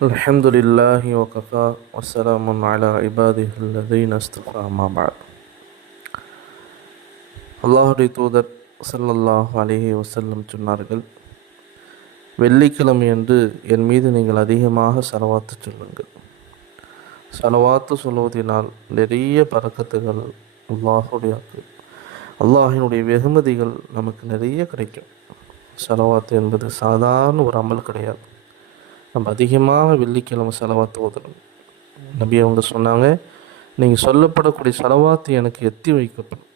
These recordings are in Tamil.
الحمد لله وكفى وسلام على عباده الذين اصطفى أما بعد அல்லாஹுடைய தூதர் ஸல்லல்லாஹு அலைஹி வஸல்லம் சொன்னார்கள் வெள்ளிக்கிழமை என்று என் மீது நீங்கள் அதிகமாக செலவாத்து சொல்லுங்கள் செலவாத்து சொல்வதினால் நிறைய பறக்கத்துகள் அல்லாஹுடைய அல்லாஹினுடைய வெகுமதிகள் நமக்கு நிறைய கிடைக்கும். செலவாத்து என்பது சாதாரண ஒரு அமல் கிடையாது. நம்ம அதிகமாக வெள்ளிக்கிழமை செலவாத்து ஓதணும். நபி அவங்க சொன்னாங்க நீங்கள் சொல்லப்படக்கூடிய செலவாத்து எனக்கு எத்தி வைக்கப்படும்.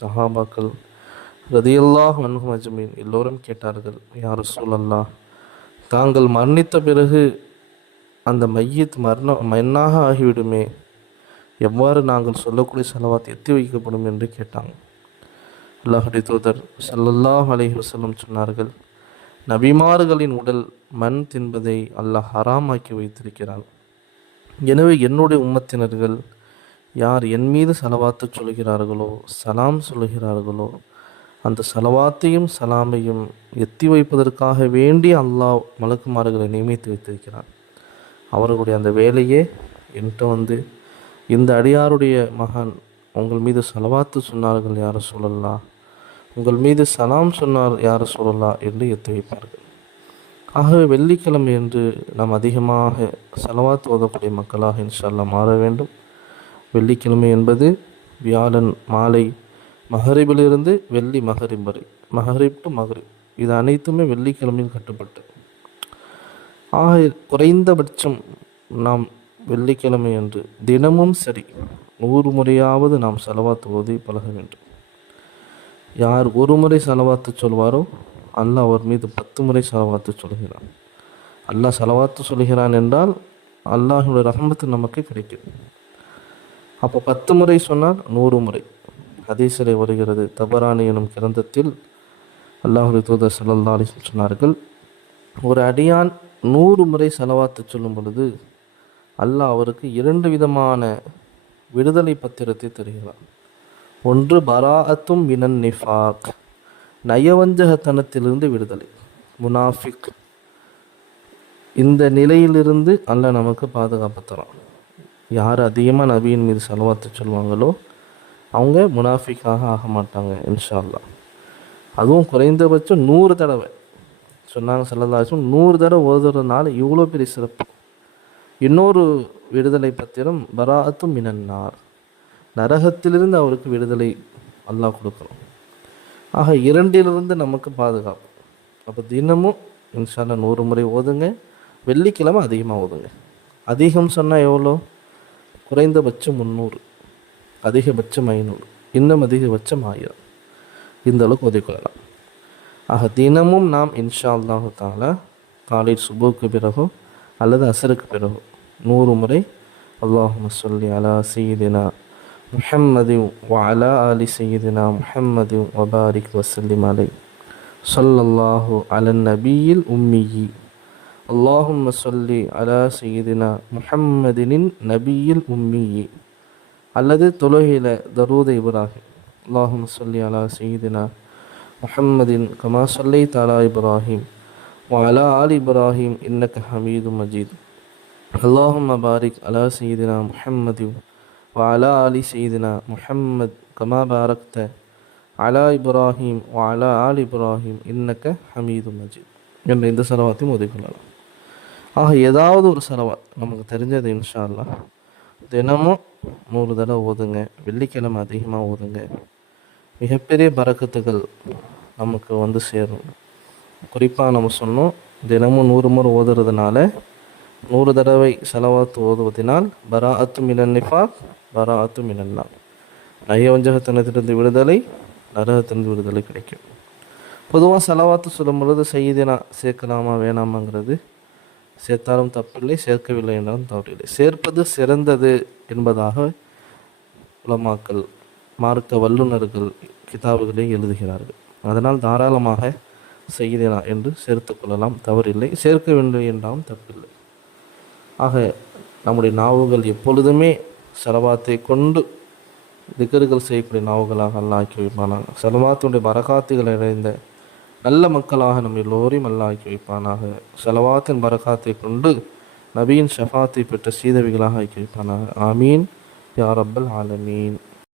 சஹாபாக்கள் ரதியல்லாஹ் அன்ஹும் அஜ்மீன் எல்லோரும் கேட்டார்கள் யார் சூழல்லா தாங்கள் மரணித்த பிறகு அந்த மையத் மரணம் மண்ணாக ஆகிவிடுமே. எவ்வாறு நாங்கள் சொல்லக்கூடிய செலவாத்து எத்தி வைக்கப்படும் என்று கேட்டாங்க. அல்லாஹுடைய தூதர் ஸல்லல்லாஹு அலைஹி வஸல்லம் சொன்னார்கள் நபிமார்களின் உடல் மண் தின்பதை அல்லாஹ் ஹராமாக்கி வைத்திருக்கிறான். எனவே என்னுடைய உம்மத்தினர்கள் யார் என் மீது செலவாத்து சொல்கிறார்களோ சலாம் சொல்கிறார்களோ அந்த செலவாத்தையும் சலாமையும் எத்தி வைப்பதற்காக வேண்டி அல்லாஹ் மலக்குமார்களை நியமித்து வைத்திருக்கிறான். அவர்களுடைய அந்த வேலையே என்கிட்ட வந்து இந்த அடியாருடைய மகன் உங்கள் மீது செலவாத்து சொன்னார்கள் யாரை சொல்லலாம் உங்கள் மீது சலாம் சொன்னார் யாரை சொல்லலாம் என்று எத்தி வைப்பார்கள். ஆகவே வெள்ளிக்கிழமை என்று நாம் அதிகமாக செலவாத்து ஓதக்கூடிய மக்களாக இன்ஷால்லா மாற வேண்டும். வெள்ளிக்கிழமை என்பது வியாழன் மாலை மகரிபிலிருந்து வெள்ளி மகரிப் வரை மகரிப் டு மகரிப் இது அனைத்துமே வெள்ளிக்கிழமையில் கட்டுப்பட்டது ஆக குறைந்தபட்சம் நாம் வெள்ளிக்கிழமை அன்று தினமும் சரி நூறு முறையாவது நாம் செலவாத்து ஓதி பழக வேண்டும். யார் ஒரு முறை செலவாத்து சொல்வாரோ அல்லாஹ் அவர் மீது பத்து முறை செலவாத்து சொல்கிறான். அல்லாஹ் செலவாத்து சொல்கிறான் என்றால் அல்லாஹுடைய ரகமத்து நமக்கு கிடைக்கும். அப்போ பத்து முறை சொன்னால் நூறு முறை. ஹதீஸிலே வருகிறது தபராணி எனும் கிரந்தத்தில் அல்லாஹுடைய தூதர் சல்லல்லா அலிஸ்லம் சொன்னார்கள் ஒரு அடியான் நூறு முறை செலவாத்து சொல்லும் பொழுது அல்லாஹ் அவருக்கு இரண்டு விதமான விடுதலை பத்திரத்தை தருகிறார் ஒன்று பராஅத்தும் வினன் நிஃபாக். நயவஞ்சகத்தனத்திலிருந்து விடுதலை. முனாஃபிக். இந்த நிலையிலிருந்து அல்லாஹ் நமக்கு பாதுகாப்பு தரான். யார் அதிகமாக நபியின் மீது செலவாத்து சொல்லுவாங்களோ அவங்க முனாஃபிக்காக ஆக மாட்டாங்க இன்ஷா அதுவும் குறைந்தபட்சம் நூறு தடவை. சொன்னாங்க செல்லதாச்சும் நூறு தடவை ஓதுறதுனால இவ்வளோ பெரிய சிறப்பு. இன்னொரு விடுதலை பத்திரம் பராத்தும் மினன்னார் நரகத்திலிருந்து அவருக்கு விடுதலை அல்லாஹ் கொடுக்கணும். ஆக இரண்டிலிருந்து நமக்கு பாதுகாப்பு. அப்போ தினமும் இன்ஷால நூறு முறை ஓதுங்க வெள்ளிக்கிழமை அதிகமாக ஓதுங்க. அதிகம் சொன்னால் எவ்வளோ? குறைந்தபட்சம் முந்நூறு அதிகபட்சம் ஐநூறு இன்னும் அதிகபட்சம் ஆயிரம். இந்த அளவுக்கு ஒதுக்கொள்ளலாம் ஆக தினமும் நாம் இன்ஷா அல்லாஹு தாலா காலை சுபுக்கு பிறகோ அல்லது அசருக்கு பிறகோ நூறு முறை அல்லாஹும சொல்லி அலா சீதினா முஹம்மது அலா அலி சையதினா முஹம்மது வபாரிக் வசல்லிம் அலை சொல்லல்லாஹு அலன் நபியில் உம்மியி. அல்லாஹும் சொல்லி அலா சையதினா முஹம்மதினின் நபியில் உம்மியி. அல்லது தொழுகையில் தரூத இப்ராஹிம் அல்லாஹும் சொல்லி அலா சையதினா முஹம்மதின் கமா சொல்லி தாலா இப்ராஹிம் وعلى آل إبراهيم إنك حميد مجيد اللهم بارك على سيدنا محمد وعلى آل سيدنا محمد كما باركت على إبراهيم وعلى آل إبراهيم إنك حميد مجيد என்ற இந்த செலவாத்தையும் ஒதுக்கலாம் ஆக ஏதாவது ஒரு செலவாத் நமக்கு தெரிஞ்சது இன்ஷா அல்லாஹ் தினமும் நூறு தடவை ஓதுங்க வெள்ளிக்கிழமை அதிகமாக ஓதுங்க மிகப்பெரிய பறக்கத்துகள் நமக்கு வந்து சேரும். குறிப்பாக நம்ம சொன்னோம் தினமும் நூறு முறை ஓதுறதுனால நூறு தடவை செலவாத்து ஓதுவதினால் பரா அத்து மினன் பரா அத்து மினன்னா நயவஞ்சகத்தனத்திலிருந்து விடுதலை நரகத்திலிருந்து விடுதலை கிடைக்கும். பொதுவாக செலவாத்து சொல்லும் பொழுது செய்தினா சேர்க்கலாமா வேணாமாங்கிறது சேர்த்தாலும் தப்பில்லை சேர்க்கவில்லை என்றாலும் தவறில்லை. சேர்ப்பது சிறந்தது என்பதாக உலமாக்கள் மார்க்க வல்லுநர்கள் கிதாபுகளை எழுதுகிறார்கள். அதனால் தாராளமாக செய்தேனா என்று சேர்த்து கொள்ளலாம். தவறில்லை. சேர்க்கவில்லை என்றாலும் தப்பில்லை. ஆக நம்முடைய நாவுகள் எப்பொழுதுமே செலவாத்தை கொண்டு திக்கர்கள் செய்யக்கூடிய நாவுகளாக அல்லாஹ் ஆக்கி வைப்பானாக. செலவாத்துடைய பரகாத்துகள் இணைந்த நல்ல மக்களாக நம்ம எல்லோரையும் அல்லாஹ் ஆக்கி வைப்பானாக. செலவாத்தின் பரகாத்தை கொண்டு நபியின் ஷஃபாத்தை பெற்ற சீதவிகளாக ஆக்கி வைப்பானாக. ஆமீன். யா ரப்பல் ஆலமீன்.